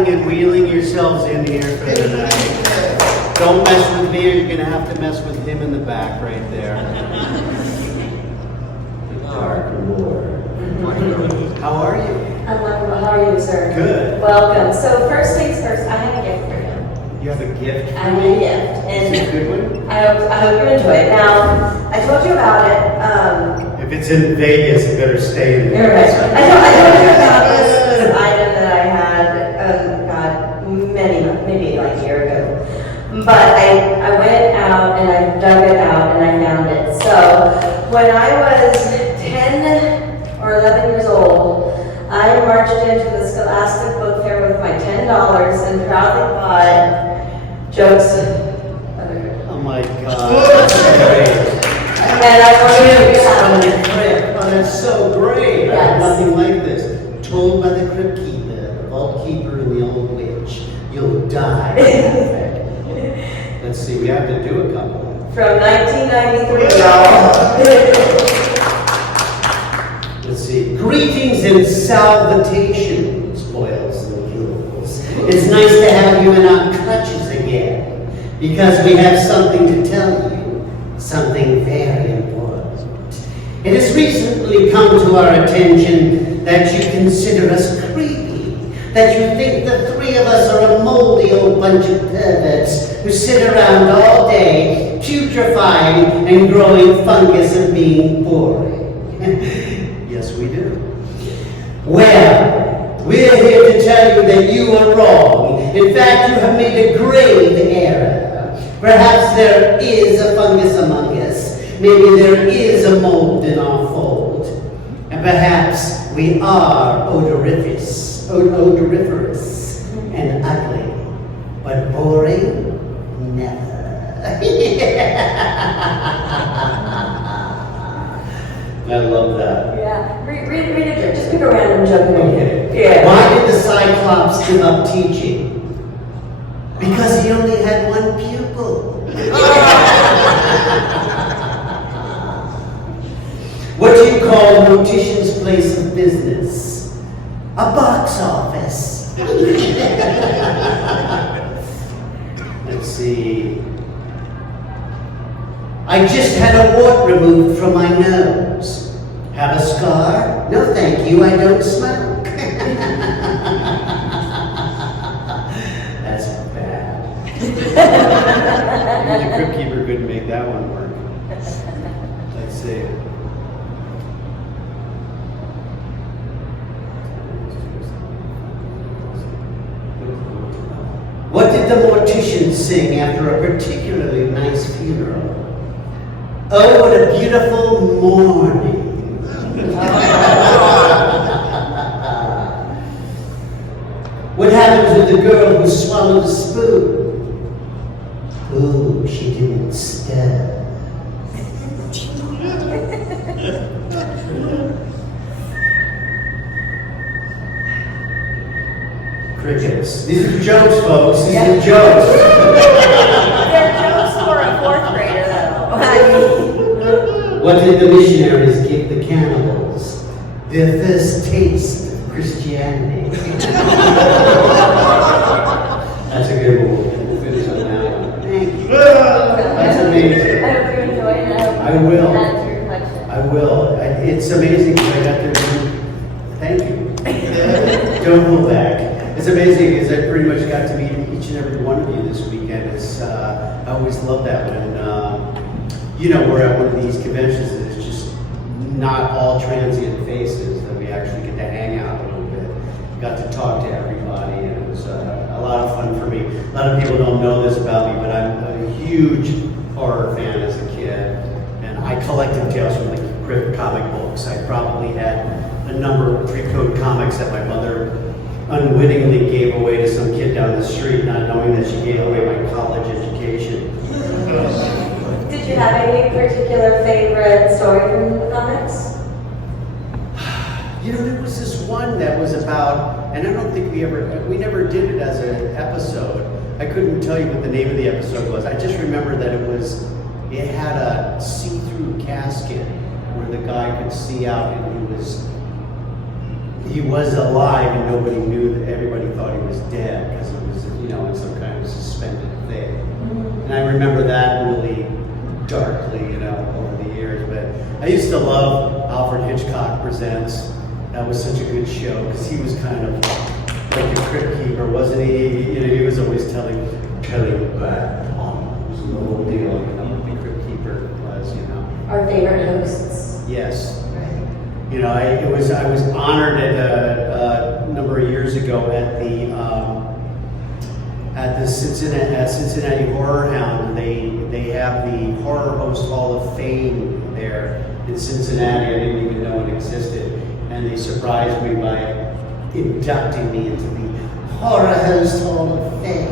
wheeling and wheeling yourselves in here for the night. Don't mess with me, or you're going to have to mess with him in the back right there. The Dark Lord. How are you? I'm wonderful. How are you, sir? Good. Welcome. So first things first, I have a gift for you. You have a gift I for have me? a gift. Is it a good one? I hope you enjoy it. Now, I told you about it. If it's in Vegas, it better stay in You're Vegas. right. I told you about this item that I had, maybe like a year ago. But I went out and I dug it out and I found it. So when I was 10 or 11 years old, I marched into the Scholastic Book Fair with my $10 and proudly bought Jokes. Oh my God. That's great. And I wanted to Oh, that's so great. I have Yes. nothing like this. Told by the crypt keeper, the vault keeper, and the old witch, you'll die. Let's see, we have to do a couple. from 1993, y'all. Let's see. Greetings and salutations, boils and ghouls. It's nice to have you in our clutches again, because we have something to tell you, something very important. It has recently come to our attention that you consider us creepy, that you think the three of us are a moldy old bunch of perverts who sit around all day, putrefying and growing fungus and being boring. Yes, we do. Well, we're here to tell you that you are wrong. In fact, you have made a grave error. Perhaps there is a fungus among us. Maybe there is a mold in our fold. And perhaps we are odoriferous and ugly. But boring? Never. I love that. Yeah, read a joke. Just pick a random joke. Okay. Yeah. Why did the Cyclops give up teaching? Because he only had one pupil. What do you call a mortician's place of business? A box office. Let's see. I just had a wart removed from my nose. Have a scar? No, thank you, I don't smoke. That's bad. The crypt keeper couldn't make that one work. Let's see. What did the mortician sing after a particularly nice funeral? Oh, what a beautiful morning. What happened to the girl who swallowed a spoon? Ooh, she didn't stir. Crickets. These are jokes, folks. These are jokes. They're jokes for a fourth grader, though. What did the missionaries give the cannibals? Their first taste of Christianity. That's a good one. We'll finish on that one. Thank you. That's amazing. I hope you enjoy it. I will. That's your question. I will. It's amazing because I got to. Thank you. Don't hold back. It's amazing because I pretty much got to meet each and every one of you this weekend. I always love that when we're at one of these conventions and it's just not all transient faces, that we actually get to hang out a little bit. Got to talk to everybody, and it was a lot of fun for me. A lot of people don't know this about me, but I'm a huge horror fan as a kid, and I collected tales from the crypt comic books. I probably had a number of pre-code comics that my mother unwittingly gave away to some kid down the street, not knowing that she gave away my college education. Did you have any particular favorite story from the comics? There was this one that was about, and I don't think we never did it as an episode. I couldn't tell you what the name of the episode was. I just remember that it had a see-through casket where the guy could see out, and he was he was alive and nobody knew that. Everybody thought he was dead because he was, you know, in some kind of suspended thing. And I remember that really darkly, you know, over the years. But I used to love Alfred Hitchcock Presents. That was such a good show because he was kind of like a crypt keeper, wasn't he? You know, he was always telling back was the whole deal. You know, the crypt keeper was, you know. Our favorite hosts. Yes. You know, I was honored at a number of years ago at the Cincinnati Horror Hound. They have the Horror Host Hall of Fame there in Cincinnati. I didn't even know it existed, and they surprised me by inducting me into the Horror Host Hall of Fame.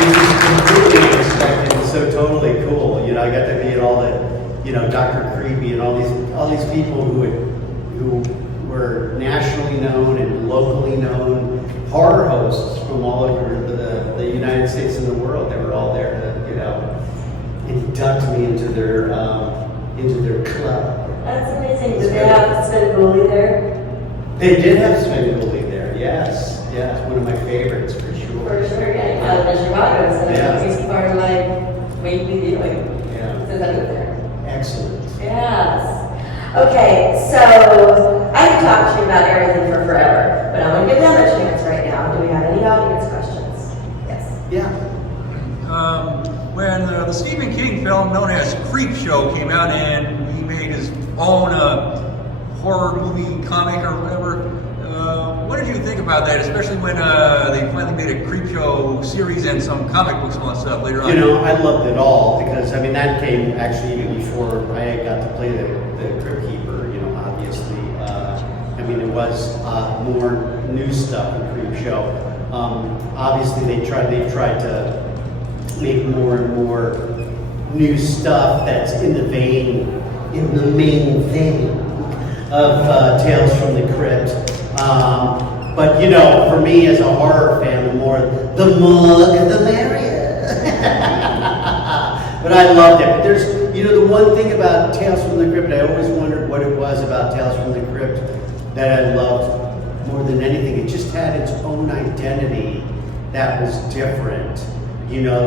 It was completely unexpected and so totally cool. You know, I got to meet all the, you know, Dr. Creepy and all these people who were nationally known and locally known horror hosts from all over the United States and the world. They were all there to, you know, induct me into their club. That's amazing. Did they have Sven Gooley there? They did have Sven Gooley there. Yes, yes, one of my favorites for sure. For sure, yeah. I live in Chicago, so Yeah. it's part of my weekly dealing. Yeah. Since I live there. Excellent. Yes. Okay, so I could talk to you about everything for forever, but I want to give them a chance right now. Do we have any audience questions? Yes. Yeah. When the Stephen King film known as Creep Show came out and he made his own horror movie comic or whatever, what did you think about that, especially when they finally made a Creep Show series and some comic books and all that stuff later on? You know, I loved it all because, I mean, that came actually even before I got to play the Crypt Keeper, you know, obviously. I mean, there was more new stuff in Creep Show. Obviously, they've tried to make more and more new stuff that's in the main vein of Tales from the Crypt. But you know, for me as a horror fan, the more the merrier. But I loved it. But there's, you know, the one thing about Tales from the Crypt, I always wondered what it was about Tales from the Crypt that I loved more than anything. It just had its own identity that was different. You know,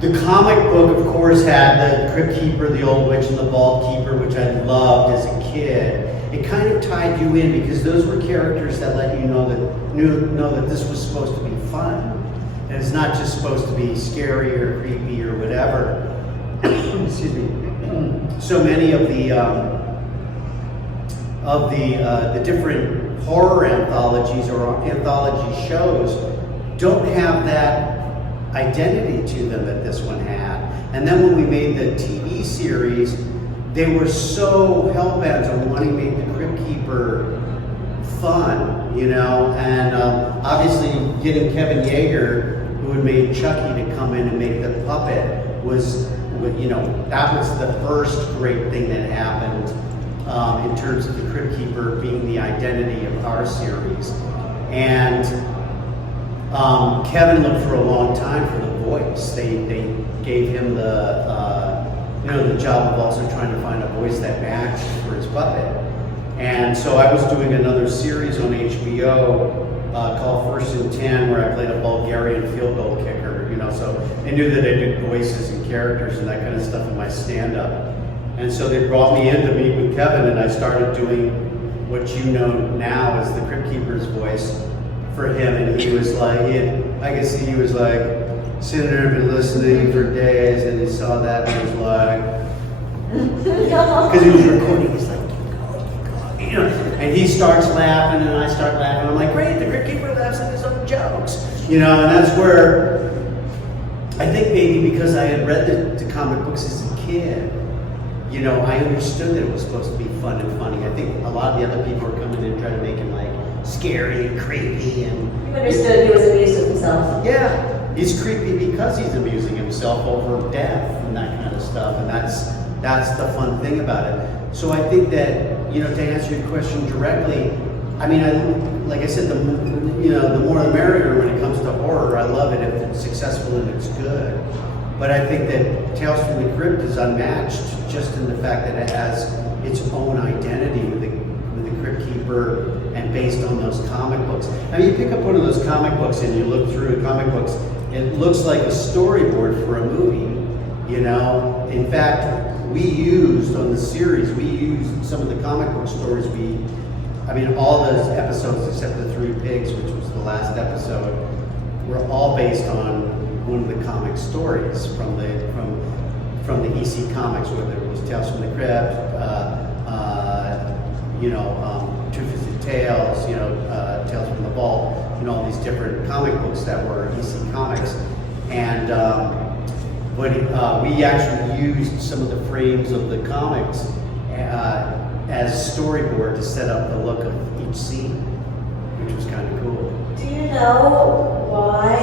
the comic book, of course, had the Crypt Keeper, the Old Witch, and the Vault Keeper, which I loved as a kid. It kind of tied you in because those were characters that let you know that this was supposed to be fun. And it's not just supposed to be scary or creepy or whatever. Excuse me. So many of the different horror anthologies or anthology shows don't have that identity to them that this one had. And then when we made the TV series, they were so hell-bent on wanting to make the Crypt Keeper fun, you know, and obviously getting Kevin Yeager, who had made Chucky, to come in and make the puppet was, you know, that was the first great thing that happened in terms of the Crypt Keeper being the identity of our series. And Kevin looked for a long time for the voice. They gave him the job of also trying to find a voice that matched for his puppet. And so I was doing another series on HBO called First and 10, where I played a Bulgarian field goal kicker, you know, so they knew that I did voices and characters and that kind of stuff in my stand-up. And so they brought me in to meet with Kevin, and I started doing what you know now as the Crypt Keeper's voice for him, and he was like, I could see he was like, sitting there and been listening for days, and he saw that and he was like, because he was recording, he's like, you know, and he starts laughing and I start laughing. I'm like, great, the Crypt Keeper laughs at his own jokes, you know, and that's where I think maybe because I had read the comic books as a kid, you know, I understood that it was supposed to be fun and funny. I think a lot of the other people were coming in and trying to make him like scary and creepy and. You understood he was amused with himself. Yeah, he's creepy because he's amusing himself over death and that kind of stuff, and that's the fun thing about it. So I think that, you know, to answer your question directly, I mean, like I said, the more the merrier when it comes to horror. I love it if it's successful and it's good. But I think that Tales from the Crypt is unmatched just in the fact that it has its own identity with the Crypt Keeper and based on those comic books. I mean, you pick up one of those comic books and you look through the comic books, it looks like a storyboard for a movie, you know? In fact, we used on the series, we used some of the comic book stories all those episodes except the Three Pigs, which was the last episode, were all based on one of the comic stories from the EC Comics, whether it was Tales from the Crypt, Two-Fisted Tales, Tales from the Vault, all these different comic books that were EC Comics. And we actually used some of the frames of the comics as storyboard to set up the look of each scene, which was kind of cool. Do you know why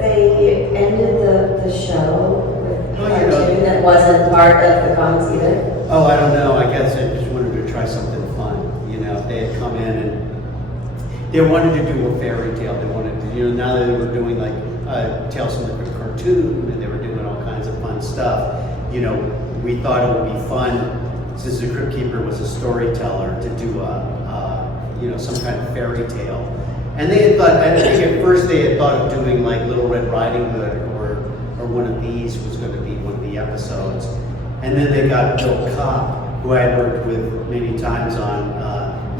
they ended the show with a cartoon that wasn't part of the comics either? Oh, I don't know. I guess I just wanted to try something fun. They had come in and they wanted to do a fairy tale. They wanted to, now that they were doing like Tales from the Crypt cartoon and they were doing all kinds of fun stuff, we thought it would be fun, since the Crypt Keeper was a storyteller, to do some kind of fairy tale. And they had thought, I think at first they had thought of doing like Little Red Riding Hood or one of these was going to be one of the episodes. And then they got Bill Kopp, who I had worked with many times on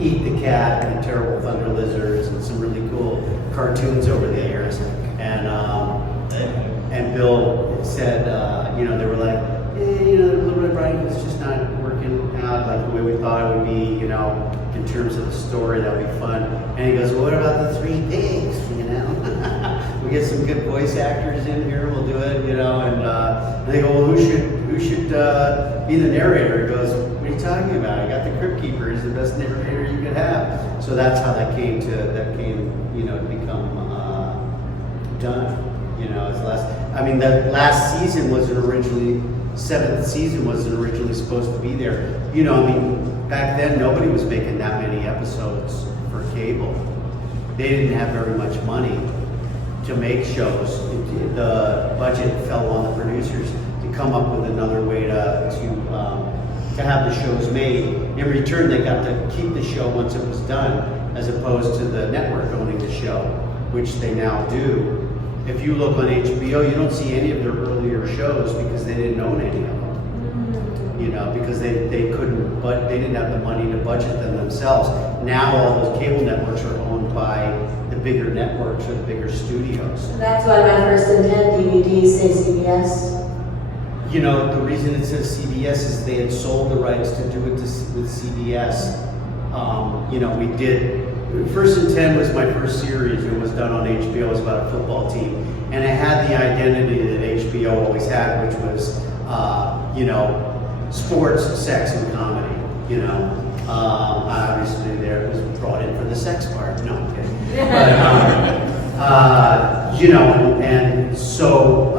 Eat the Cat and Terrible Thunder Lizards and some really cool cartoons over the years. And Bill said, they were like, Little Red Riding Hood's just not working out like the way we thought it would be, in terms of the story. That would be fun. And he goes, well, what about the Three Pigs? We get some good voice actors in here, we'll do it, and they go, well, who should be the narrator? He goes, what are you talking about? I got the Crypt Keeper, he's the best narrator you could have. So that's how that came to become done. The last season wasn't originally, 7th season wasn't originally supposed to be there. Back then nobody was making that many episodes for cable. They didn't have very much money to make shows. The budget fell on the producers to come up with another way to have the shows made. In return, they got to keep the show once it was done, as opposed to the network owning the show, which they now do. If you look on HBO, you don't see any of their earlier shows because they didn't own any of them. Because they couldn't, but they didn't have the money to budget them themselves. Now all those cable networks are owned by the bigger networks or the bigger studios. That's why my first intent DVDs say CBS. The reason it says CBS is they had sold the rights to do it with CBS. We did. First and 10 was my first series. It was done on HBO. It was about a football team. And it had the identity that HBO always had, which was, sports, sex, and comedy. Obviously there it was brought in for the sex part. No, I'm kidding. But, and so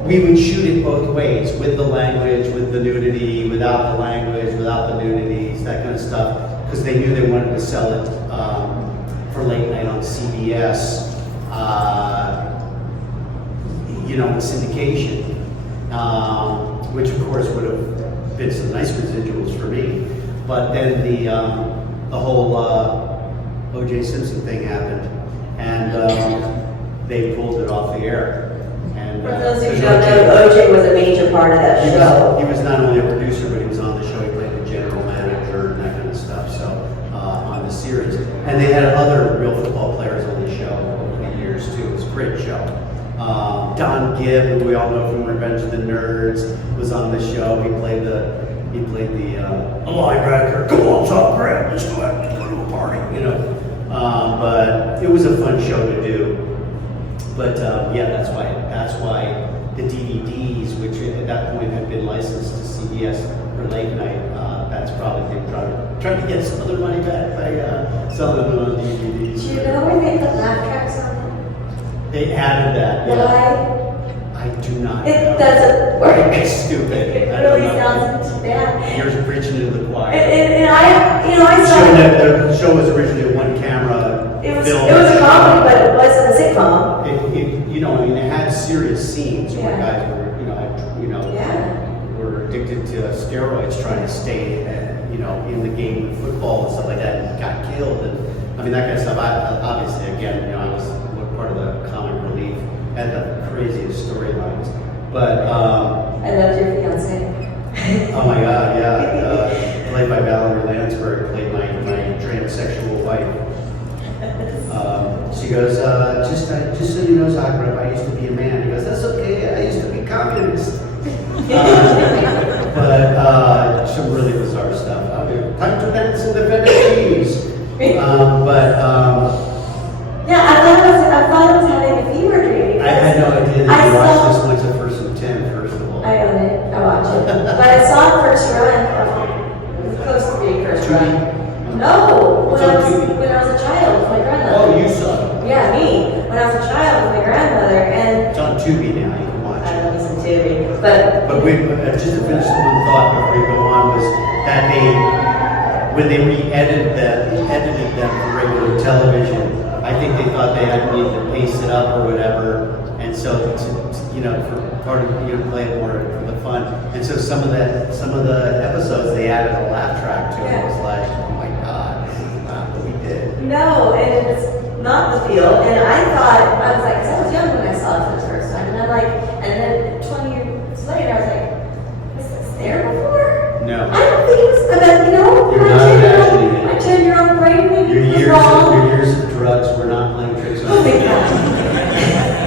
we would shoot it both ways, with the language, with the nudity, without the language, without the nudities, that kind of stuff. Because they knew they wanted to sell it for late night on CBS, in syndication, which of course would have been some nice residuals for me. But then the whole O.J. Simpson thing happened, and they pulled it off the air. And, for those who don't know, O.J. was a major part of that show. He was not only a producer, but he was on the show. He played the general manager and that kind of stuff. So on the series, and they had other real football players on the show over the years too. It was a great show. Don Gibb, who we all know from Revenge of the Nerds, was on the show. He played the linebacker. Go on, top grab. Let's go out and go to a party. But it was a fun show to do. But that's why the DVDs, which at that point had been licensed to CBS for late night, that's probably they trying to get some of their money back by selling them on DVDs. Do you know where they put laugh tracks on it? They added that. Yeah. Why? I do not know. It doesn't work. It's stupid. It really sounds bad. You're preaching to the choir. And I saw The show was originally a one camera it was film. a comedy, but it wasn't a sitcom. It had serious scenes where Yeah. guys were, Yeah. were addicted to steroids trying to stay, in the game of football and stuff like that, and got killed, and I mean that kind of stuff. I obviously, again, I was part of the comic relief, had the craziest storylines, but I loved your fiance. oh my God, yeah, played by Valerie Landsberg, played my transsexual wife. She goes, just so you know, Zagreb, I used to be a man. He goes, that's okay, I used to be communist. But some really bizarre stuff. Time to dance in the Venice. Yeah, I thought it was having a fever dream. I had no idea that I you watched saw- this once at First and 10, first of all. I own it. I watch it. But I saw it first run. It was close to being first run. No, It's on Tubi. when I was a child with my grandmother. Oh, you saw it. Yeah, me. When I was a child with my grandmother, and It's on Tubi now, you can watch I it. don't listen to it, but But just to finish one thought before we go on, was that when they edited them for regular television, I think they thought they had need to pace it up or whatever, and so for part of play it more for the fun, and so some of the episodes they added a laugh track to it. It was like, oh my God, this is not what we did. no, and it's not the field. And I was like, 'cause I was young when I saw it for the first time, and I'm like, and then 20 years later, I was like, was this there before? No. I don't think it was. But You're not imagining it. my 10-year-old brain maybe Your was years, wrong. your years of drugs were not playing tricks Oh on my you. God.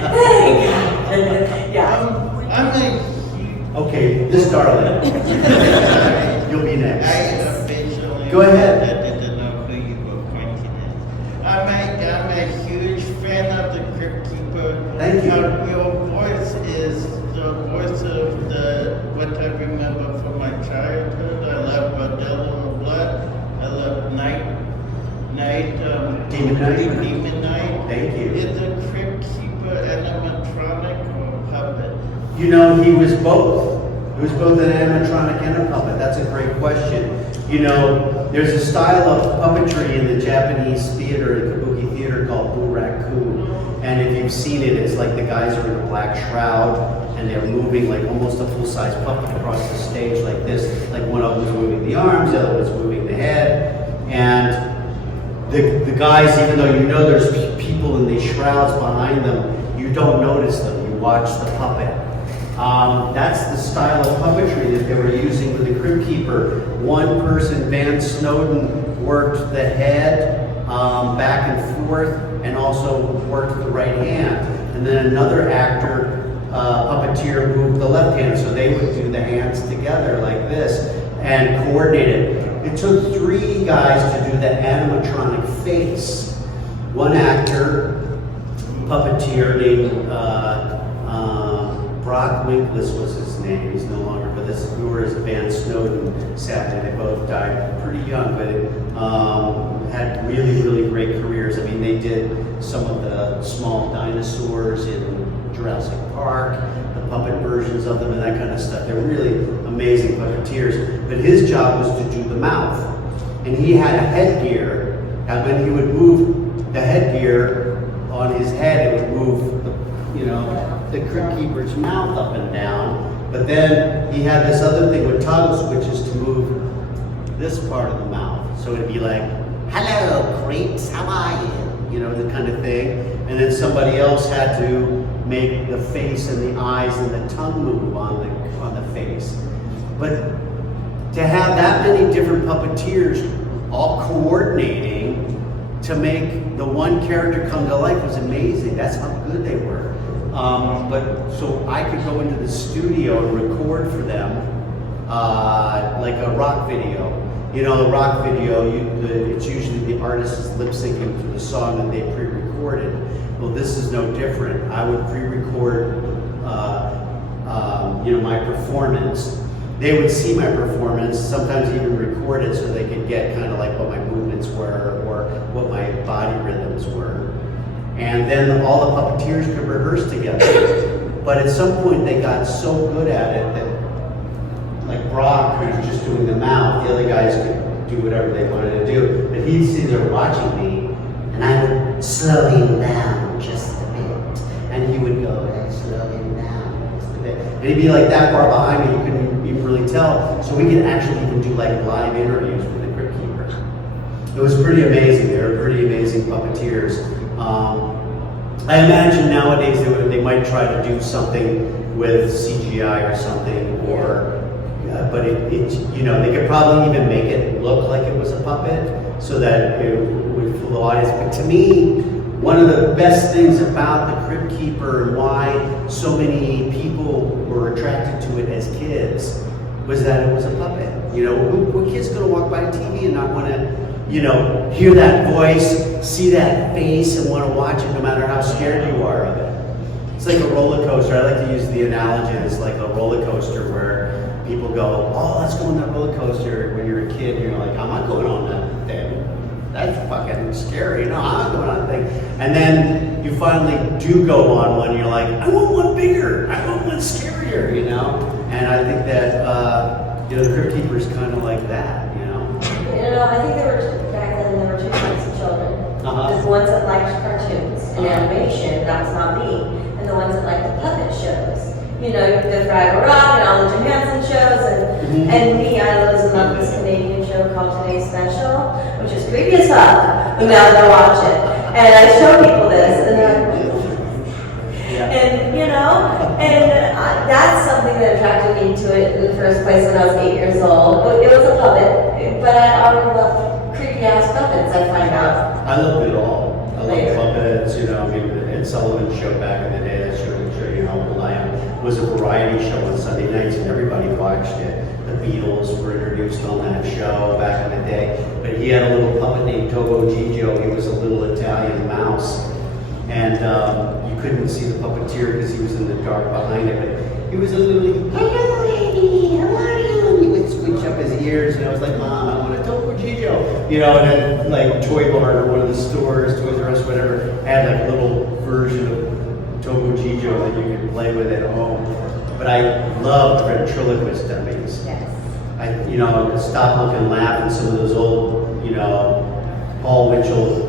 Thank God. Yeah. I'm like, Okay, this darling. You'll be I next. officially. Go ahead. I didn't know who you were pointing at. I'm a huge fan of the Crypt Keeper. Thank you. Your voice is the voice of what I remember from my childhood. I love Bordello of Blood. I love Demon Knight. Demon Knight. Thank you. Is the Crypt Keeper animatronic or puppet? He was both. He was both an animatronic and a puppet. That's a great question. There's a style of puppetry in the Japanese theater, the kabuki theater, called buraku. And if you've seen it, it's like the guys are in a black shroud and they're moving like almost a full-size puppet across the stage like this. Like one of them's moving the arms, the other one's moving the head. And the guys, even though there's people in these shrouds behind them, you don't notice them. You watch the puppet. That's the style of puppetry that they were using for the Crypt Keeper. One person, Van Snowden, worked the head back and forth and also worked the right hand. And then another actor, puppeteer, moved the left hand, so they would do the hands together like this and coordinate it. It took 3 guys to do the animatronic face. One actor, puppeteer named Brock Winkless was his name. He's no longer with us. Nor is Van Snowden. Sadly, they both died pretty young, but had really, really great careers. I mean, they did some of the small dinosaurs in Jurassic Park, the puppet versions of them, and that kind of stuff. They're really amazing puppeteers. But his job was to do the mouth, and he had a headgear. And when he would move the headgear on his head, it would move the Crypt Keeper's mouth up and down. But then he had this other thing with toggle switches to move this part of the mouth. So it'd be like, hello, creeps, how are you? The kind of thing. And then somebody else had to make the face and the eyes and the tongue move on the face. But to have that many different puppeteers all coordinating to make the one character come to life was amazing. That's how good they were. But so I could go into the studio and record for them like a rock video. The rock video, it's usually the artist is lip syncing to the song that they pre-recorded. Well, this is no different. I would pre-record, my performance. They would see my performance, sometimes even record it so they could get kind of like what my movements were or what my body rhythms were. And then all the puppeteers could rehearse together. But at some point they got so good at it that, like Brock, who was just doing the mouth, the other guys could do whatever they wanted to do. But he'd sit there watching me, and I would slow him down just a bit. And he would go, And he'd be like that far behind me, you couldn't even really tell. So we could actually even do like live interviews with the Crypt Keepers. It was pretty amazing. They were pretty amazing puppeteers. I imagine nowadays they might try to do something with CGI or something, or but it you know, they could probably even make it look like it was a puppet so that it would fool the audience. But to me, one of the best things about the Crypt Keeper and why so many people were attracted to it as kids was that it was a puppet. You know, what kid's gonna walk by TV and not want to, you know, hear that voice, see that face, and want to watch it no matter how scared you are of it? It's like a roller coaster. I like to use the analogy. It's like a roller coaster where people go, "Oh, let's go on that roller coaster." When you're a kid, and you're like, "I'm not going on that thing. That's fucking scary. No, I'm not going on that thing." And then you finally do go on one. And you're like, "I want one bigger. I want one scarier." You know. And I think that you know, the Crypt Keeper is kind of like that. You know. You know, I think back then there were two types of children. The ones that liked cartoons and animation, that was not me. And the ones that liked the puppet shows. You know, the Fraggle Rock and all the Jim Henson shows. And me, I was in love with this Canadian show called Today's Special, which is creepy as fuck. But now they'll watch it. And I show people this, and they're like, and you know, and that's something that attracted me to it in the first place when I was 8 years old. It was a puppet, but I already loved creepy ass puppets, I find out. I loved it all. I loved puppets, you know, I mean, Ed Sullivan's show back in the day, that show would show you how old I am, was a variety show on Sunday nights and everybody watched it. The Beatles were introduced on that show back in the day. But he had a little puppet named Togo Gigio. He was a little Italian mouse. And you couldn't see the puppeteer because he was in the dark behind it. But he was a little, "Hello, lady, how are you?" And he would squinch up his ears, and I was like, "Mom, I want a Togo Gigio." You know, and then like Toy Barn or one of the stores, Toys R Us, whatever, had like a little version of Togo Gigio that you could play with at home. But I loved ventriloquist dummies. Yes. I, you know, stop, look, and laugh in some of those old, you know, Paul Mitchell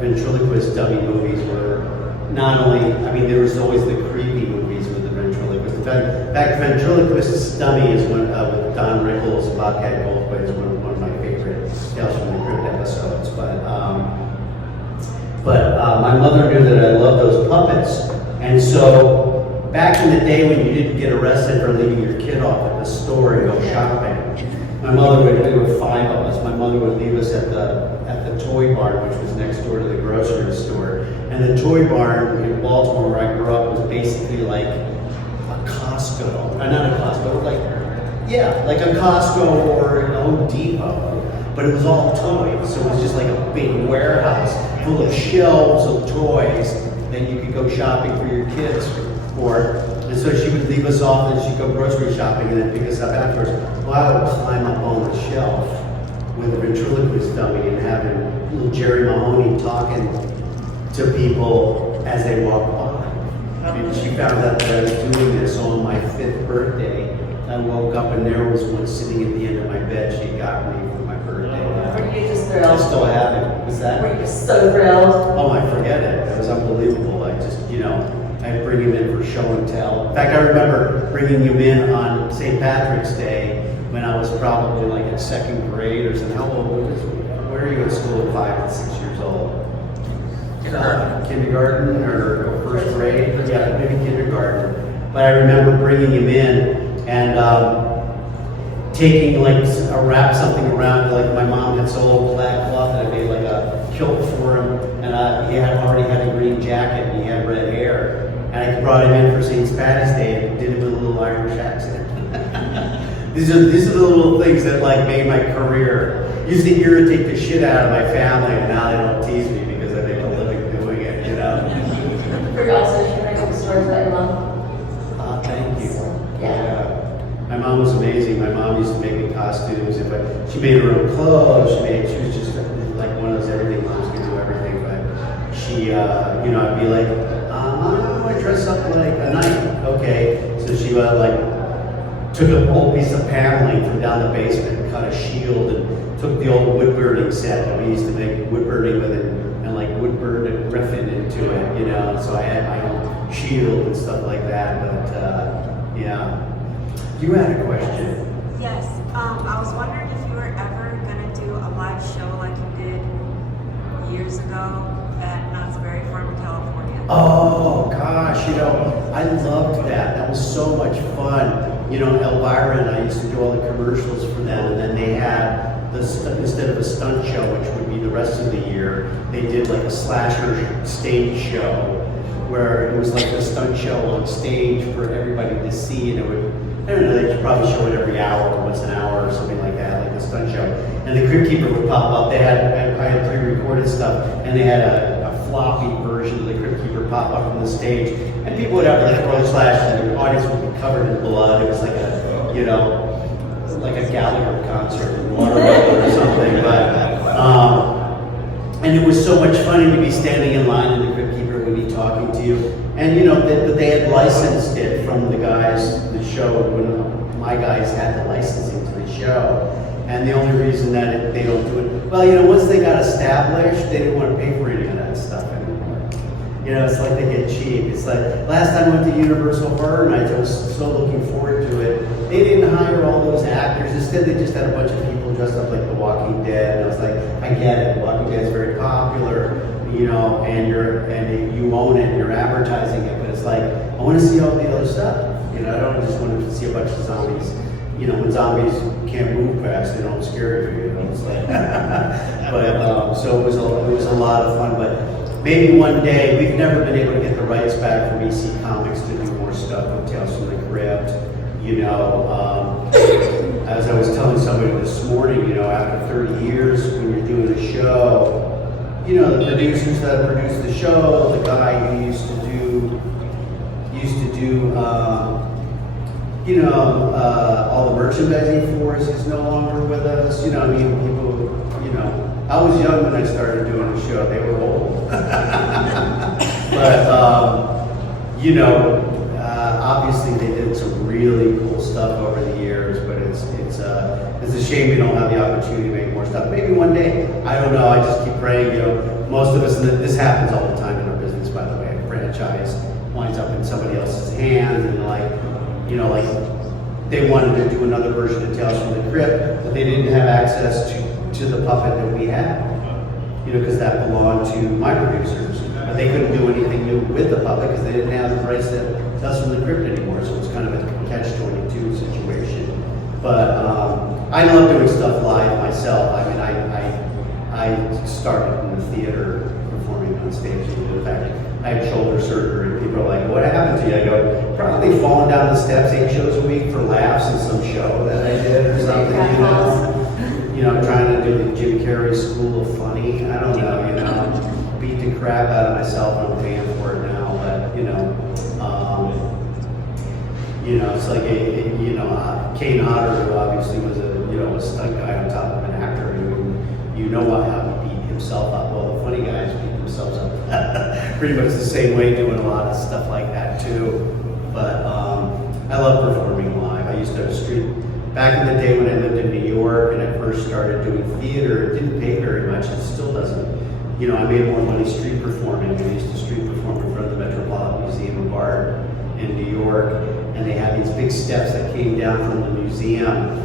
ventriloquist dummy movies were not only, I mean, there was always the creepy movies with the ventriloquist. In fact, ventriloquist dummy is one with Don Rickles and Bobcat Goldthwait is one of my favorite Tales from the Crypt episodes. But my mother knew that I loved those puppets, and so back in the day when you didn't get arrested for leaving your kid off at the store and go shopping, my mother would, there were 5 of us, my mother would leave us at the Toy Barn, which was next door to the grocery store. And the Toy Barn in Baltimore, where I grew up, was basically like a Costco. Not a Costco, like a Costco or a Home Depot. But it was all toys, so it was just like a big warehouse full of shelves of toys that you could go shopping for your kids for. And so she would leave us off and she'd go grocery shopping and then pick us up afterwards. Well, I would climb up on the shelf with a ventriloquist dummy and having little Jerry Mahoney talking to people as they walked by. And she found out that I was doing this on my 5th birthday. I woke up and there was one sitting at the end of my bed. She got me for my birthday. Were you just I thrilled? still have it. Was that? Were you so thrilled? Oh, I forget it. It was unbelievable. I just, you know, I'd bring him in for show and tell. In fact, I remember bringing him in on St. Patrick's Day when I was probably like in 2nd grade or something. How old was you? Where are you at school at 5 and 6 years old? Kindergarten or 1st grade? Yeah, maybe kindergarten. But I remember bringing him in and taking like something around, like my mom had sold black cloth and I made like a kilt for him, and he had already had a green jacket and he had red hair, and I brought him in for St. Patty's Day and did him with a little Irish accent. These are the little things that like made my career. Used to irritate the shit out of my family, and now they don't tease me because I make a living doing it, you know. For also, she went to the stores like your mom. Thank you. Yeah. My mom was amazing. My mom used to make me costumes. She made her own clothes. She was just like one of those everything moms can do everything. But she, you know, I'd be like, Mom, I want to dress up like a knight. Okay. So she took an old piece of paneling from down the basement and cut a shield and took the old wood burning set that we used to make wood burning with it and like wood burned a griffin into it, you know. So I had my own shield and stuff like that. But Yeah. You had a question. Yes, I was wondering if you were ever gonna do a live show like you did years ago at Knott's Berry Farm in California. Oh gosh, I loved that. That was so much fun. Elvira and I used to do all the commercials for them, and then they had instead of a stunt show, which would be the rest of the year, they did like a slasher stage show where it was like a stunt show on stage for everybody to see, and it would, I don't know, they could probably show it every hour, once an hour or something like that, like a stunt show. And the Crypt Keeper would pop up. I had pre-recorded stuff, and they had a floppy version of the Crypt Keeper pop up on the stage, and people would have their throat slashed, and the audience would be covered in blood. It was like like a Gallagher concert in Waterloo or something. And it was so much fun, and you'd be standing in line, and the Crypt Keeper would be talking to you. And they had licensed it from the guys, the show, when my guys had the licensing to the show. And the only reason that they don't do it, once they got established, they didn't want to pay for any of that stuff anymore. It's like they get cheap. It's like, last time I went to Universal Horror Nights, I was so looking forward to it. They didn't hire all those actors. Instead, they just had a bunch of people dressed up like The Walking Dead. And I was like, I get it. Walking Dead is very popular, and you own it, and you're advertising it. But it's like, I want to see all the other stuff. I don't just want to see a bunch of zombies. When zombies can't move fast, they don't scare you. It's like, so it was a lot of fun. But maybe one day, we've never been able to get the rights back from EC Comics to do more stuff with Tales from the Crypt. As I was telling somebody this morning, after 30 years, when you're doing a show, the producers that produced the show, the guy who used to do all the merchandising for us is no longer with us. I was young when I started doing the show. They were old. But, obviously they did some really cool stuff over the years, but it's a shame we don't have the opportunity to make more stuff. Maybe one day, I don't know, I just keep praying, most of us, and this happens all the time in our business, by the way, a franchise winds up in somebody else's hands, and they wanted to do another version of Tales from the Crypt, but they didn't have access to the puppet that we had, because that belonged to my producers. But they couldn't do anything new with the puppet because they didn't have the rights to Tales from the Crypt anymore, so it was kind of a catch-22 situation. But I love doing stuff live myself. I mean, I started in the theater performing on stage. In fact, I had shoulder surgery, and people are like, "What happened to you?" I go, "Probably falling down the steps 8 shows a week for laughs in some show that I did or something, trying to do the Jim Carrey School of Funny. I don't know, beat the crap out of myself, and I'm paying for it now, but, it's like Kane Hodder, who obviously was a stunt guy on top of an actor, how he beat himself up. Well, the funny guys beat themselves up pretty much the same way, doing a lot of stuff like that too. But I love performing live. I used to have a street, back in the day when I lived in New York and I first started doing theater, it didn't pay very much, it still doesn't. I made more money street performing. I used to street perform in front of the Metropolitan Museum of Art in New York, and they had these big steps that came down from the museum,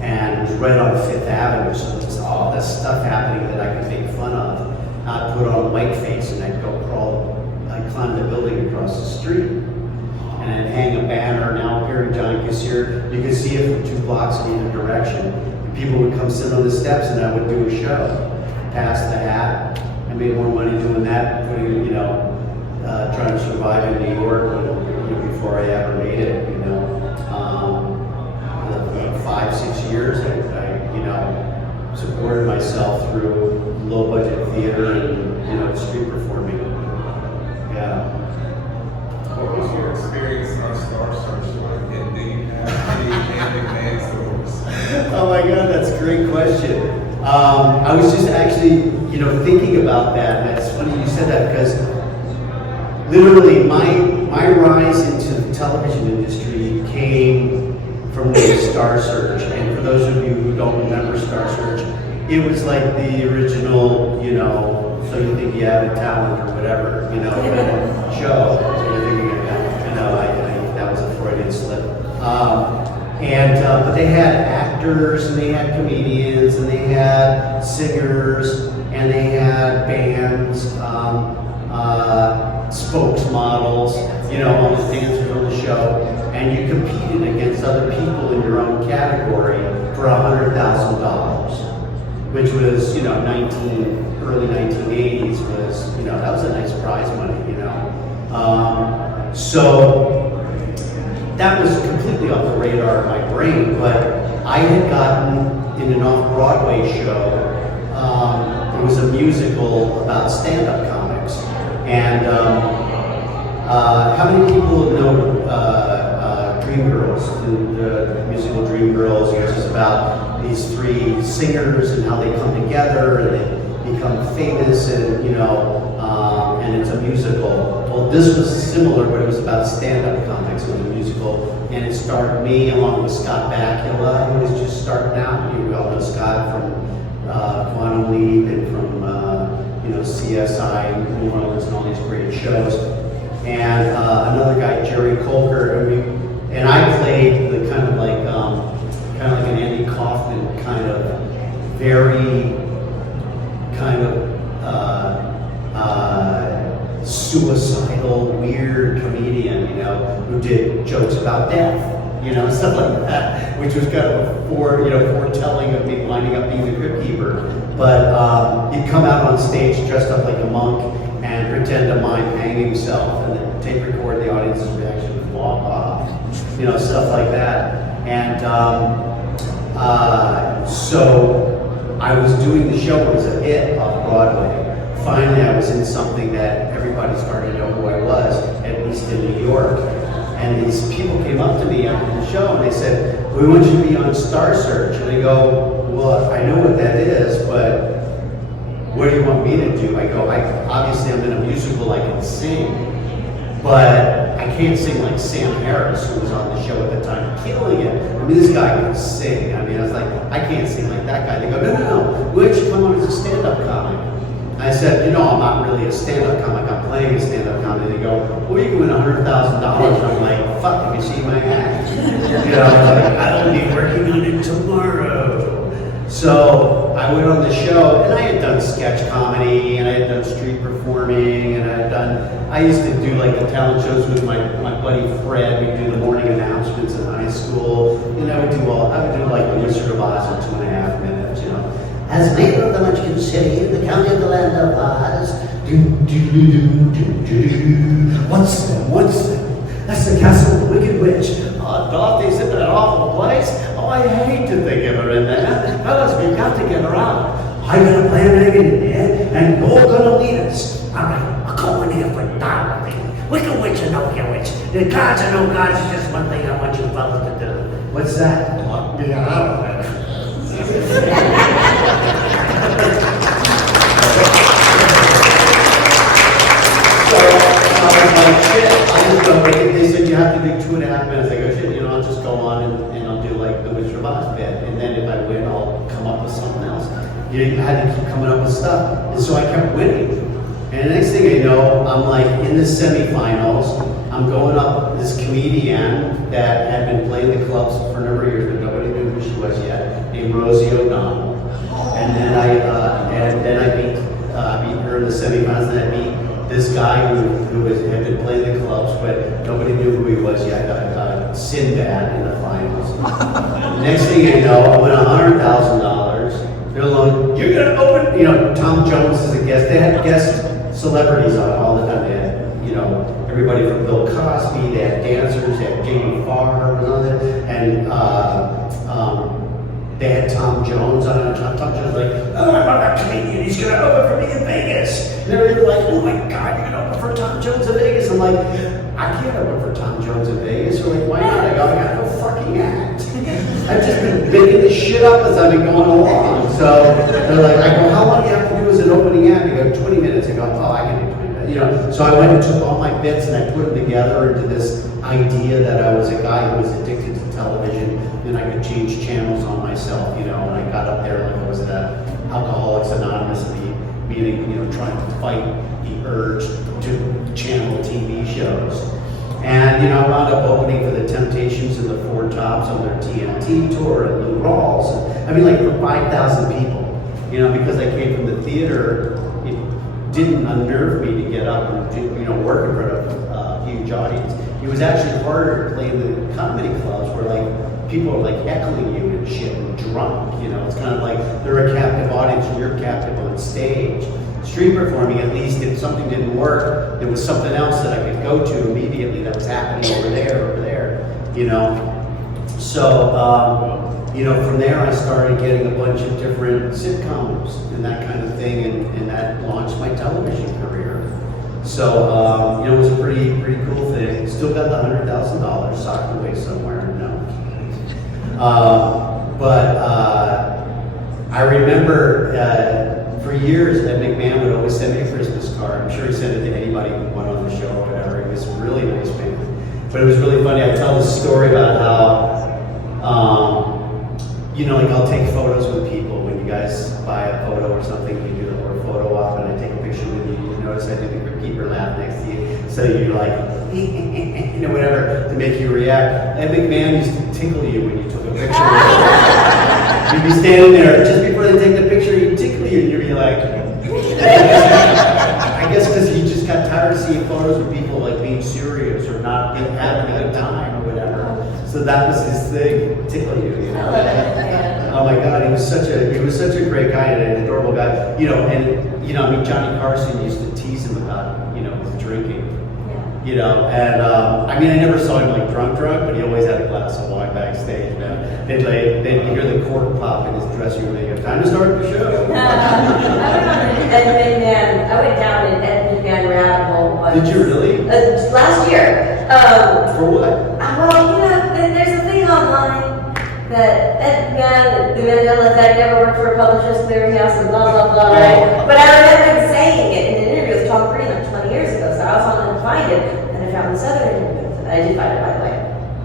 and it was right on 5th Avenue, so there was all this stuff happening that I could make fun of. I'd put on whiteface and I'd I'd climb the building across the street, and I'd hang a banner, "Now appearing John Kassir." You could see it from 2 blocks in either direction. And people would come sit on the steps, and I would do a show. Pass the hat. I made more money doing that, trying to survive in New York before I ever made it. 5-6 years, I supported myself through low budget theater and street performing. Yeah. What was your experience on Star Search like? And do you have any big stories? Oh my God, that's a great question. I was just actually, thinking about that, and it's funny you said that, because literally my rise into the television industry came from Star Search. And for those of you who don't remember Star Search, it was like the original, So You Think You Have a Talent or whatever, show. So you're thinking, that was a Freudian slip. But they had actors, and they had comedians, and they had singers, and they had bands, spokesmodels, all the dancers on the show, and you competed against other people in your own category for $100,000, which was, early 1980s was, that was a nice prize money, So that was completely off the radar of my brain, but I had gotten in an off-Broadway show, it was a musical about stand-up comics, and how many people know Dreamgirls, the musical Dreamgirls, which is about these three singers and how they come together and they become famous, and and it's a musical. Well, this was similar, but it was about stand-up comics. It was a musical, and it starred me along with Scott Bakula, who was just starting out. You all know Scott from Quantum Leap and from CSI New Orleans and all these great shows. And another guy, Jerry Colker, and I played the kind of like an Andy Kaufman kind of very kind of suicidal, weird comedian, who did jokes about death, stuff like that, which was kind of foretelling of me winding up being the crypt keeper. But he'd come out on stage dressed up like a monk and pretend to mime hang himself, and then tape record the audience's reaction and walk off, stuff like that. And so I was doing the show. It was a hit off Broadway. Finally, I was in something that everybody started to know who I was, at least in New York. And these people came up to me after the show and they said, "We want you to be on Star Search." And I go, "Well, I know what that is, but what do you want me to do?" I go, obviously I'm in a musical, I can sing, but I can't sing like Sam Harris, who was on the show at the time, killing it. I mean, this guy could sing. I mean, I was like, I can't sing like that guy. They go, no, why don't you come on as a stand-up comic? I said, I'm not really a stand-up comic, I'm playing a stand-up comic. They go, well, you can win $100,000. I'm like, fuck, have you seen my act? Like, I'll be working on it tomorrow. So I went on the show, and I had done sketch comedy, and I had done street performing, and I used to do like the talent shows with my buddy Fred. We'd do the morning announcements in high school. I would do like the Wizard of Oz in 2.5 minutes, As mayor of the Munchkin City, the county of the land of Oz. What's them? That's the castle of the Wicked Witch. Oh, Dorothy's in that awful place. Oh, I hate to think of her in there. Fellas, we've got to get her out. I'm gonna plan to get in there, and you're gonna lead us. All right, I'll go in here for Dorothy. Wicked Witch or no Wicked Witch. The gods or no gods is just one thing I want you fellas to do. What's that? Lock me out. They said you have to do 2.5 minutes. I go, shit, I'll just go on and I'll do like the Wizard of Oz bit. And then if I win, I'll come up with something else. I had to keep coming up with stuff. And so I kept winning. And the next thing I know, I'm like in the semifinals. I'm going up this comedian that had been playing the clubs for a number of years, but nobody knew who she was yet, named Rosie O'Donnell. And then I beat her in the semifinals, and I beat this guy who had been playing the clubs, but nobody knew who he was yet. Sinbad in the finals. Next thing I know, I win $100,000. They're like, you're gonna open, Tom Jones is a guest. They had guest celebrities on all the time. They had, everybody from Bill Cosby. They had dancers. They had Jamie Farr and all that, and they had Tom Jones on it. Tom Jones was like, oh, I love that comedian. He's going to open for me in Vegas. And they were like, oh my God, you're going to open for Tom Jones in Vegas. I'm like, I can't open for Tom Jones in Vegas. They're like, why not? I go, I got no fucking act. I've just been making this shit up as I've been going along. So they're like, I go, how long do you have to do as an opening act? They go, 20 minutes. I go, oh, I can do 20 minutes. So I went and took all my bits and I put them together into this idea that I was a guy who was addicted to television and I could change channels on myself, and I got up there like I was at Alcoholics Anonymous meeting, trying to fight the urge to channel TV shows. And, you know, I wound up opening for the Temptations and the Four Tops on their TNT tour at Lou Rawls. I mean, like for 5,000 people, you know, because I came from the theater, it didn't unnerve me to get up and do, you know, work in front of a huge audience. It was actually harder to play in the comedy clubs where like people are like heckling you and shit and drunk, you know. It's kind of like they're a captive audience and you're captive on stage. Street performing, at least if something didn't work, there was something else that I could go to immediately that was happening over there, you know. So, you know, from there I started getting a bunch of different sitcoms and that kind of thing, and that launched my television career. So, you know, it was a pretty cool thing. Still got the $100,000 socked away somewhere. No. But I remember for years Ed McMahon would always send me a Christmas card. I'm sure he sent it to anybody who went on the show or whatever. He was a really nice man. But it was really funny. I tell this story about how, you know, like I'll take photos with people. When you guys buy a photo or something, you do the whole photo op, and I take a picture with you. You notice I do the keeper laugh next to you. So you're like, you know, whatever, to make you react. Ed McMahon used to tickle you when you took a picture with him. You'd be standing there, just before they take the picture, he'd tickle you, and you'd be like, I guess because he just got tired of seeing photos of people like being serious or not having a good time or whatever. So that was his thing, tickle you, you know. Oh my God, he was such a great guy and an adorable guy. You know, and you know, I mean, Johnny Carson used to tease him about, you know, his drinking. You know, and I mean, I never saw him like drunk, but he always had a glass of wine backstage, man. They'd hear the cork pop in his dressing room. They go, "Time to start the show." I went down an Ed McMahon rabbit hole once. Did you really? Last year. For what? Well, you know, there's a thing online that Ed McMahon, the Mandela effect, never worked for a publisher's clearinghouse and blah, blah, blah, right? But I remember him saying it in an interview with Tom Green like 20 years ago, so I was on to find it, and I found this other interview. I did find it, by the way.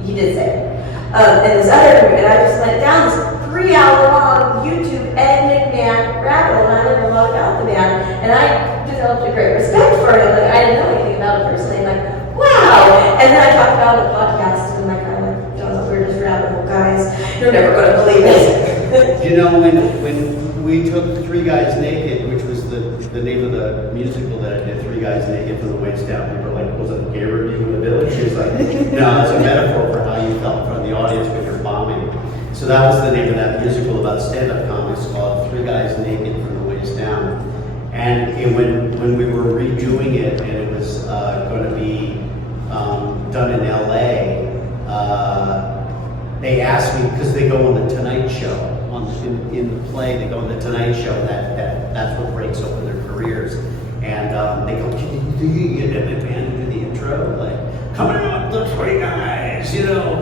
He did say it. And this other interview, and I just went down this 3-hour-long YouTube Ed McMahon rabbit hole, and I learned a lot about the man, and I developed a great respect for him. Like, I didn't know anything about him personally. I'm like, wow! And then I talked about the podcast, and I'm like, John, we're just rabbit hole guys. You're never going to believe it. You know, when we took Three Guys Naked, which was the name of the musical that I did, Three Guys Naked from the waist down, people were like, was it a gay review in the village? She was like, no, it's a metaphor for how you felt in front of the audience when you're bombing. So that was the name of that musical about stand-up comics called Three Guys Naked from the waist down. And when we were redoing it, and it was going to be done in LA, they asked me, because they go on the Tonight Show, in the play, they go on the Tonight Show, that's what breaks open their careers. And they go, can you get Ed McMahon to do the intro? Like, coming up, the Three Guys, you know,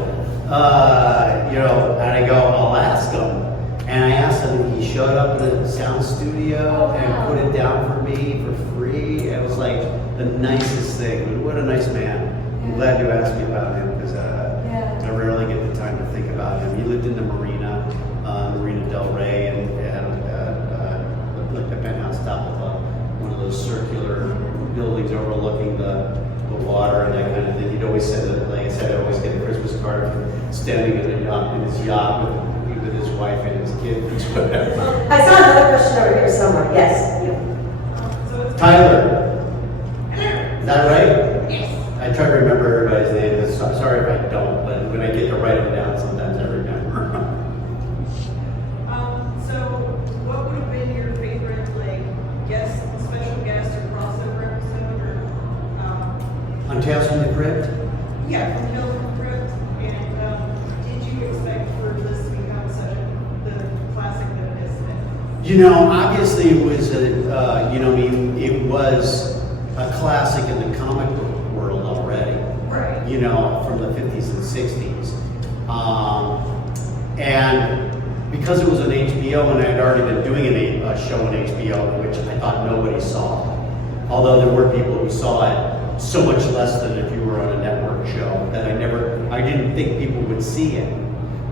and I go, I'll ask him. And I asked him, and he showed up in the sound studio and put it down for me for free. It was like the nicest thing. What a nice man. I'm glad you asked me about him, because I rarely get the time to think about him. He lived in the Marina Del Rey, and had like the penthouse top of one of those circular buildings overlooking the water and that kind of thing. He'd always send it, like I said, I always get a Christmas card standing in his yacht with his wife and his kids, whatever. I saw another question over here somewhere. Yes. Tyler. Is that right? Yes. I try to remember everybody's name. Sorry if I don't, but when I get to write them down, sometimes I remember. So what would have been your favorite, like, special guest or crossover episode, or On Tales from the Crypt? yeah, from Tales from the Crypt, and did you expect for this to become the classic that it is today? You know, obviously it was it was a classic in the comic book world already. Right. You know, from the 50s and 60s. And because it was on HBO, and I had already been doing a show on HBO, which I thought nobody saw. Although there were people who saw it, so much less than if you were on a network show, that I didn't think people would see it.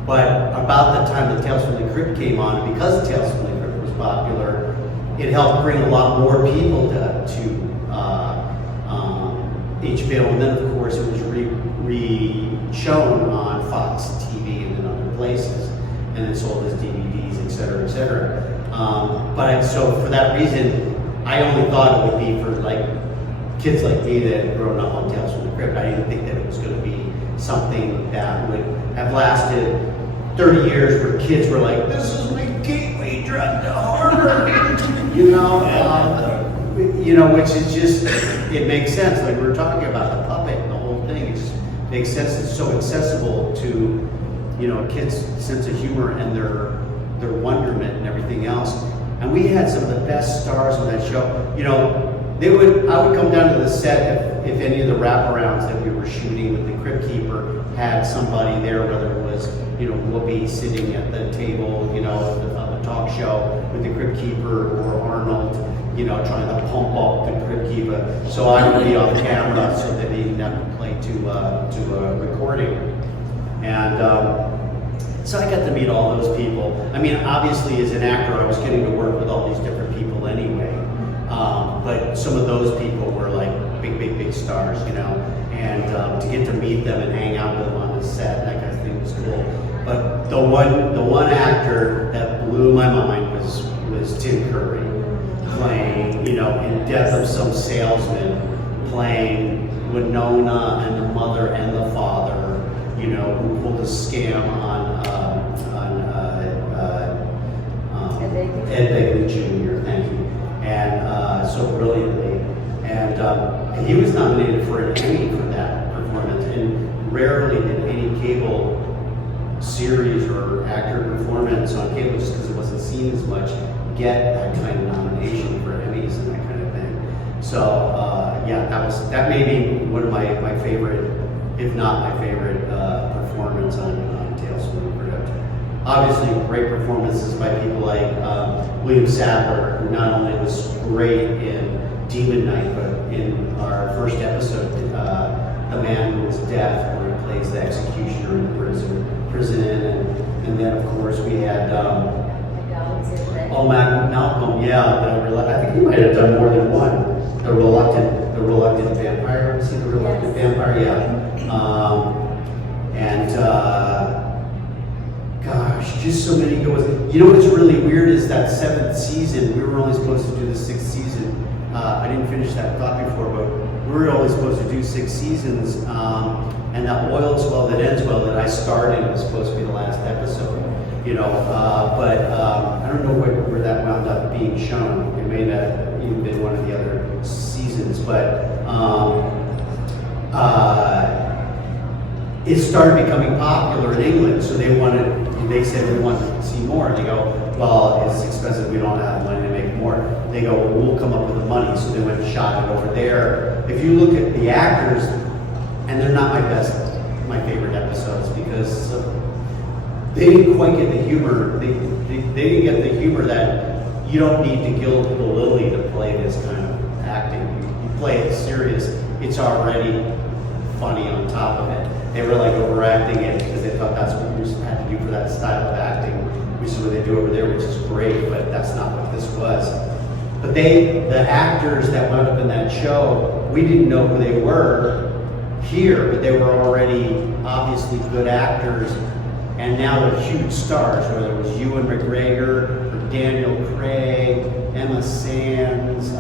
But about the time that Tales from the Crypt came on, and because Tales from the Crypt was popular, it helped bring a lot more people to HBO, and then of course it was re-shown on Fox TV and in other places, and then sold as DVDs, et cetera, et cetera. So for that reason, I only thought it would be for like kids like me that had grown up on Tales from the Crypt. I didn't think that it was going to be something that would have lasted 30 years where kids were like, this is my gateway drug to horror. Which is just, it makes sense. Like we were talking about the puppet and the whole thing. It just makes sense. It's so accessible to, a kid's sense of humor and their wonderment and everything else. And we had some of the best stars on that show. I would come down to the set if any of the wraparounds that we were shooting with the Crypt Keeper had somebody there, whether it was, Whoopi sitting at the table, on the talk show with the Crypt Keeper, or Arnold, trying to pump up the Crypt Keeper. So I would be off camera so that he didn't have to play to a recording. And so I got to meet all those people. I mean, obviously as an actor, I was getting to work with all these different people anyway. But some of those people were like big stars, and to get to meet them and hang out with them on the set, that kind of thing was cool. But the one actor that blew my mind was Tim Curry, playing, in Death of Some Salesman, playing Winona and the mother and the father, who pulled a scam on Ed Begley Jr. Thank you. And so brilliantly. And he was nominated for an Emmy for that performance. And rarely did any cable series or actor performance on cable, just because it wasn't seen as much, get that kind of nomination for Emmys and that kind of thing. So that may be one of my favorite, if not my favorite, performance on Tales from the Crypt. Obviously, great performances by people like William Sadler, who not only was great in Demon Knight, but in our first episode, The Man Who Was Deaf, where he plays the executioner in the prison. And then, of course, we had Malcolm, I think he might have done more than one. The Reluctant Vampire. See the Reluctant Vampire? Yeah. Gosh, just so many good ones. What's really weird is that 7th season, we were only supposed to do the 6th season. I didn't finish that thought before, but we were only supposed to do 6 seasons. And that Oils Well That Ends Well that I started was supposed to be the last episode. But I don't know where that wound up being shown. It may not have even been one of the other seasons, but it started becoming popular in England, so they said we want to see more. And they go, well, it's expensive, we don't have money to make more. They go, well, we'll come up with the money. So they went and shot it over there. If you look at the actors, and they're not my favorite episodes, because they didn't quite get the humor. They didn't get the humor that you don't need to gild the lily to play this kind of acting. You play it serious, it's already funny on top of it. They were like overacting it because they thought that's what you had to do for that style of acting, which is what they do over there, which is great, but that's not what this was. But the actors that wound up in that show, we didn't know who they were here, but they were already obviously good actors, and now they're huge stars, whether it was Ewan McGregor, or Daniel Craig, Emma Sands,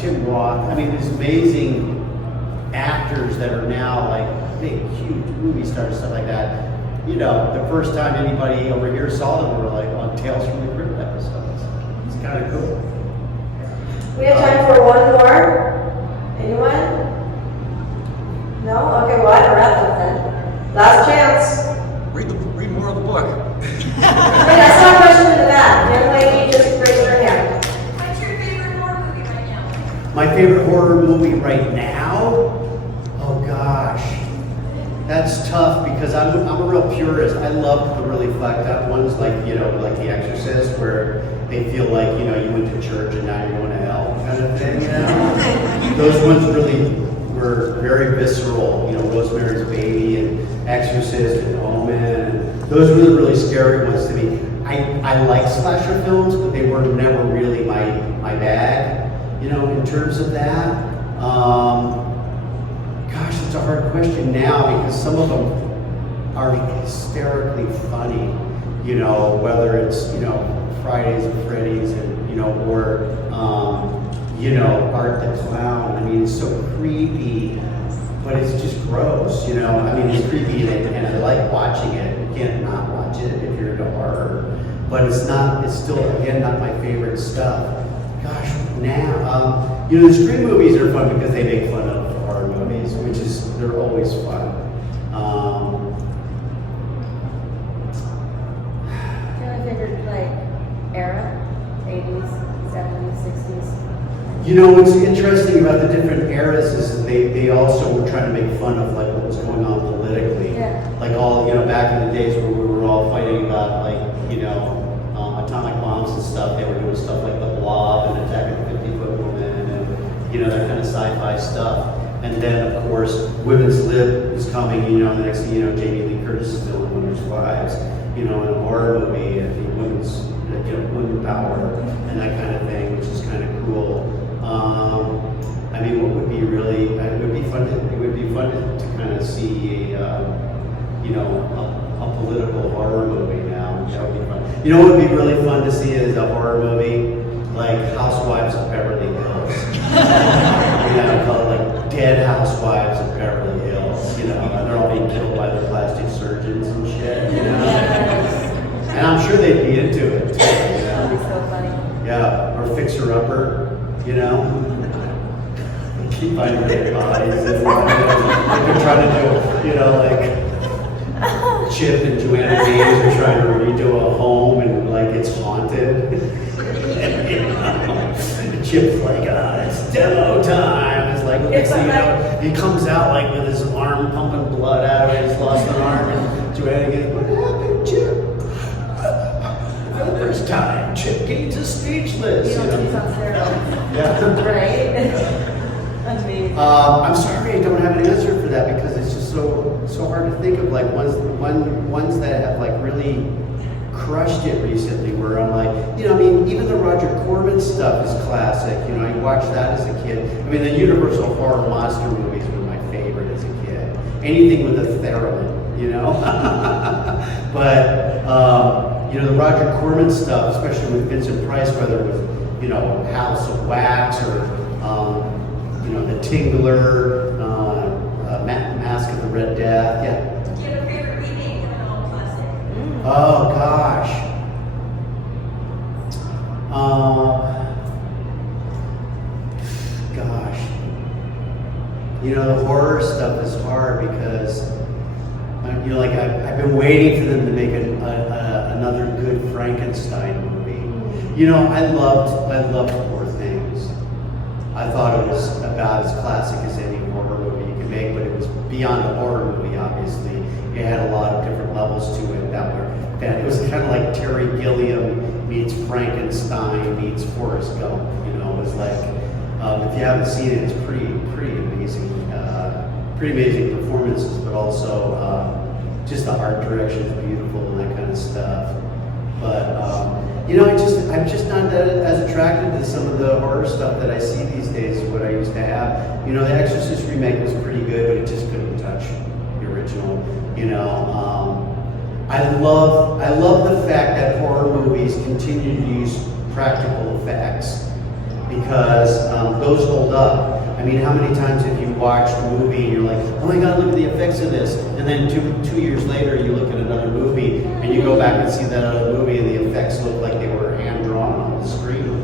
Tim Roth. I mean, these amazing actors that are now like big, huge movie stars, stuff like that. The first time anybody over here saw them were like on Tales from the Crypt episodes. It's kind of cool. We have time for one more. Anyone? No? Okay, well, I can wrap up then. Last chance. Read more of the book. Wait, I saw a question in the back. Young lady, just raise her hand. What's your favorite horror movie right now? My favorite horror movie right now? Oh gosh, that's tough because I'm a real purist. I love the really fucked up ones, like like The Exorcist, where they feel like you went to church and now you're going to hell, kind of thing. Those ones really were very visceral. Rosemary's Baby and Exorcist and Omen. And those were the really scary ones to me. I like slasher films, but they were never really my bag. In terms of that. Gosh, it's a hard question now because some of them are hysterically funny. You know, whether it's, you know, Fridays at Freddy's and, you know, or, you know, Art the Clown. I mean, it's so creepy, but it's just gross, you know. I mean, it's creepy and I like watching it. You can't not watch it if you're into horror. But it's still, again, not my favorite stuff. Gosh, now, you know, the Scream movies are fun because they make fun of horror movies, which is, they're always fun. Do you have a favorite, like, era? 80s, 70s, 60s? You know, what's interesting about the different eras is that they also were trying to make fun of, like, what was going on politically. Yeah. Like all, you know, back in the days where we were all fighting about, like, you know, atomic bombs and stuff, they were doing stuff like The Blob and Attack of the 50-Foot Woman and, you know, that kind of sci-fi stuff. And then, of course, Women's Lib is coming, you know, the next thing you know, Jamie Lee Curtis is doing Women's Wives, you know, in a horror movie, and the women's, you know, women power and that kind of thing, which is kind of cool. I mean, what would be really, it would be fun to kind of see a, you know, a political horror movie now. That would be fun. You know what would be really fun to see is a horror movie like Housewives of Beverly Hills. You know, called like Dead Housewives of Beverly Hills. You know, and they're all being killed by their plastic surgeons and shit. You know, and I'm sure they'd be into it too. You know? That would be so funny. Yeah, or Fixer Upper. You know. Keep finding dead bodies and they're trying to do, you know, like Chip and Joanna Gaines are trying to redo a home and like it's haunted. And, you know, Chip's like, it's demo time. It's like, next thing you know, he comes out like with his arm pumping blood out of it. He's lost an arm and Joanna Gaines, what happened, Chip? For the first time, Chip Gaines is speechless. You You don't know? think on steroids. Yeah. Right? Amazing. I'm sorry I don't have an answer for that because it's just so hard to think of like ones that have like really crushed it recently where I'm like, you know, I mean, even the Roger Corman stuff is classic. You know, I watched that as a kid. I mean, the Universal horror monster movies were my favorite as a kid. Anything with a theremin, you know? But, you know, the Roger Corman stuff, especially with Vincent Price, whether it was, you know, House of Wax or, you know, The Tingler, Mask of the Red Death, yeah. Do you have a favorite remake of an old classic? Oh gosh. Gosh. You know, the horror stuff is hard because, you know, like I've been waiting for them to make another good Frankenstein movie. You know, I loved Poor Things. I thought it was about as classic as any horror movie you could make, but it was beyond a horror movie, obviously. It had a lot of different levels to it that were bad. It was kind of like Terry Gilliam meets Frankenstein meets Forrest Gump. You know, it was like, if you haven't seen it, it's pretty amazing performances, but also just the art direction is beautiful and that kind of stuff. But you know, I'm just not that as attracted to some of the horror stuff that I see these days as what I used to have. You know, the Exorcist remake was pretty good, but it just couldn't touch the original. You know, I love the fact that horror movies continue to use practical effects because those hold up. I mean, how many times have you watched a movie and you're like, oh my God, look at the effects of this, and then two years later you look at another movie and you go back and see that other movie and the effects look like they were hand drawn on the screen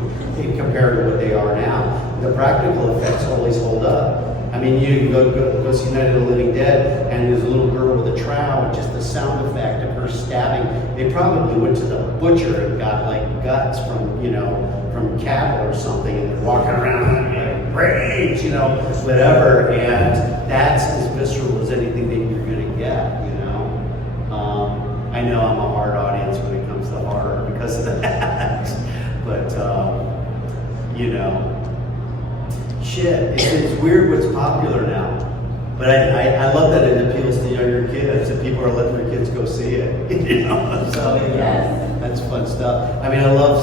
compared to what they are now. The practical effects always hold up. I mean, you can go see Night of the Living Dead, and there's a little girl with a trowel, and just the sound effect of her stabbing. They probably went to the butcher and got like guts from, you know, from cattle or something, and they're walking around like rage, you know, whatever. And that's as visceral as anything that you're gonna get, you know. I know I'm a hard audience when it comes to horror because of that, but you know. Shit, it's weird what's popular now. But I love that it appeals to younger kids, and people are letting their kids go see it. You know, so Yes. that's fun stuff. I mean, I love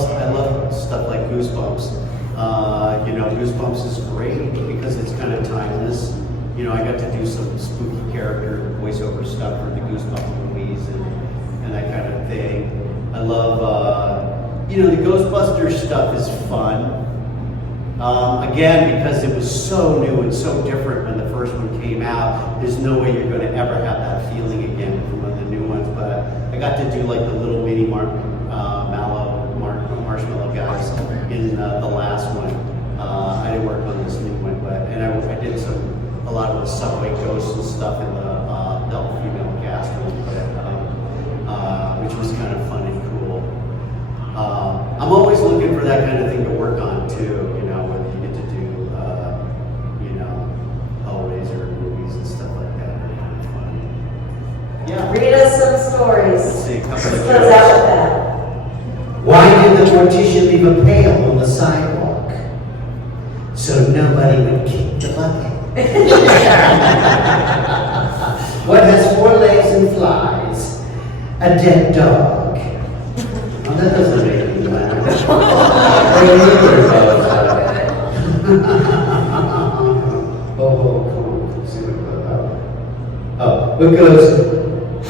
stuff like Goosebumps. You know, Goosebumps is great because it's kind of timeless. You know, I got to do some spooky character voiceover stuff for the Goosebumps movies and that kind of thing. I love, you know, the Ghostbusters stuff is fun. Again, because it was so new and so different when the first one came out, there's no way you're going to ever have that feeling again from one of the new ones. But I got to do like the little mini marshmallow guys in the last one. I didn't work on this new one, but I did a lot of the subway ghosts and stuff in the female cast one, which was kind of fun and cool. I'm always looking for that kind of thing to work on too. You know, whether you get to do, you know, Hellraiser movies and stuff like that are kind of fun. Yeah. Read us some stories. Let's see a couple of Close out jokes. with that. Why did the mortician leave a pail on the sidewalk? So nobody would kick the bucket. What has 4 legs and flies? A dead dog. Oh, that doesn't make me laugh. It goes,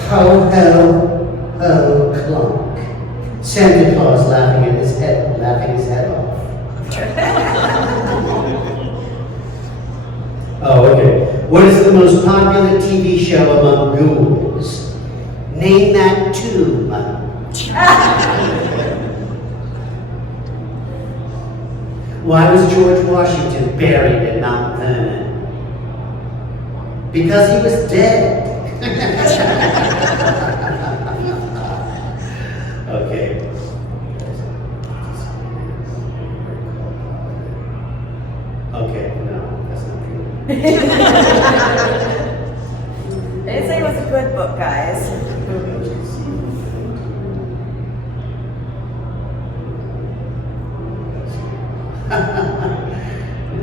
ho, ho, ho, clunk. Santa Claus laughing his head off. Oh, okay. What is the most popular TV show among ghouls? Name that tube. Why was George Washington buried at Mount Vernon? Because he was dead. Okay. Okay, no, that's not true. I didn't say it was a good book, guys.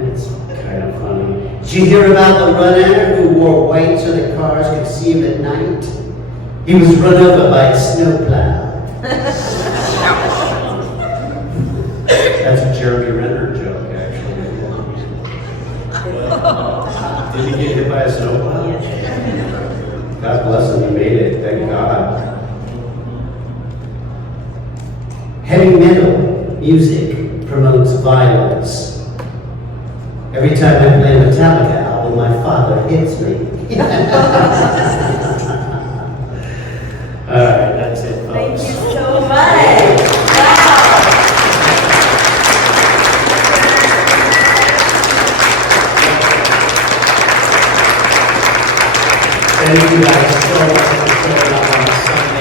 It's kind of funny. Did you hear about the runner who wore white so that cars could see him at night? He was run over by a snowplow. That's a Jeremy Renner joke, actually. Did he get hit by a snowplow? God bless him, he made it, thank God. Heavy metal music promotes violence. Every time I play a Metallica album, my father hits me. All right, that's it, folks. Thank you so much. Wow. Thank you guys so much for showing up on a Sunday.